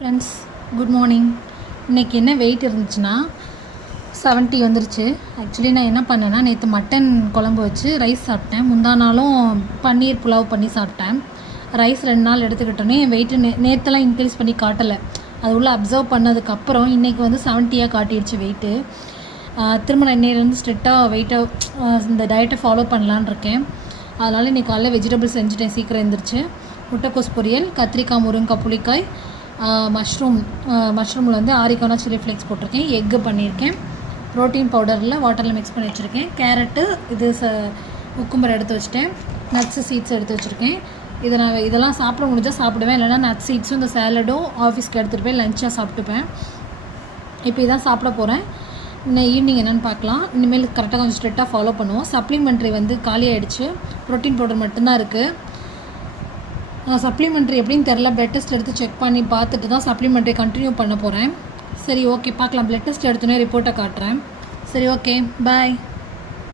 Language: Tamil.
Friends good morning. இன்றைக்கி என்ன வெயிட் இருந்துச்சுன்னா 70 வந்துருச்சு. ஆக்சுவலி நான் என்ன பண்ணேன்னா நேற்று மட்டன் குழம்பு வச்சு ரைஸ் சாப்பிட்டேன். முந்தா நாளும் பன்னீர் புலாவ் பண்ணி சாப்பிட்டேன். ரைஸ் 2 நாள் எடுத்துக்கிட்டோன்னே என் வெயிட்டு நேற்றுலாம் இன்க்ரீஸ் பண்ணி காட்டலை. அது உள்ள அப்சர்வ் பண்ணதுக்கப்புறம் இன்றைக்கி வந்து 70யாக காட்டிடுச்சு வெயிட்டு. திரும்ப நான் இன்னையிலேருந்து ஸ்ட்ரிக்டாக வெயிட்டை இந்த டயட்டை ஃபாலோ பண்ணலான் இருக்கேன். அதனால் இன்றைக்கி காலைல வெஜிடபிள்ஸ் செஞ்சுட்டேன். சீக்கிரம் எழுந்திரிச்சு முட்டைக்கோஸ் பொரியல், கத்திரிக்காய், முருங்கைக்காய், புளிக்காய், மஷ்ரூமில் வந்து ஆரிகானா சில்லி ஃப்ளேக்ஸ் போட்டிருக்கேன். எக்கு பண்ணியிருக்கேன். ப்ரோட்டீன் பவுடரில் வாட்டரில் மிக்ஸ் பண்ணி வச்சுருக்கேன். கேரட்டு இது குக்கும்பர் எடுத்து வச்சுட்டேன். நட்ஸு சீட்ஸ் எடுத்து வச்சுருக்கேன். இதெல்லாம் சாப்பிட முடிஞ்சால் சாப்பிடுவேன். இல்லைனா நட்ஸ் சீட்ஸும் இந்த சேலடும் ஆஃபீஸ்க்கு எடுத்துகிட்டு போய் லஞ்சாக சாப்பிட்டுப்பேன். இப்போ இதான் சாப்பிட போகிறேன். இன்னும் ஈவினிங் என்னென்னு பார்க்கலாம். இனிமேல் கரெக்டாக கொஞ்சம் ஸ்ட்ரிக்டாக ஃபாலோ பண்ணுவோம். சப்ளிமெண்ட்ரி வந்து காலி ஆகிடுச்சு. ப்ரோட்டீன் பவுடர் மட்டும்தான் இருக்குது. சப்ளிமெண்ட்ரி எப்படின்னு தெரில. பிளட் டெஸ்ட் எடுத்து செக் பண்ணி பார்த்துட்டு தான் சப்ளிமெண்ட்ரி கண்டினியூ பண்ண போகிறேன். சரி, ஓகே, பார்க்கலாம். பிளட் டெஸ்ட் எடுத்தோன்னே ரிப்போர்ட்டை காட்டுறேன். சரி, ஓகே, பாய்.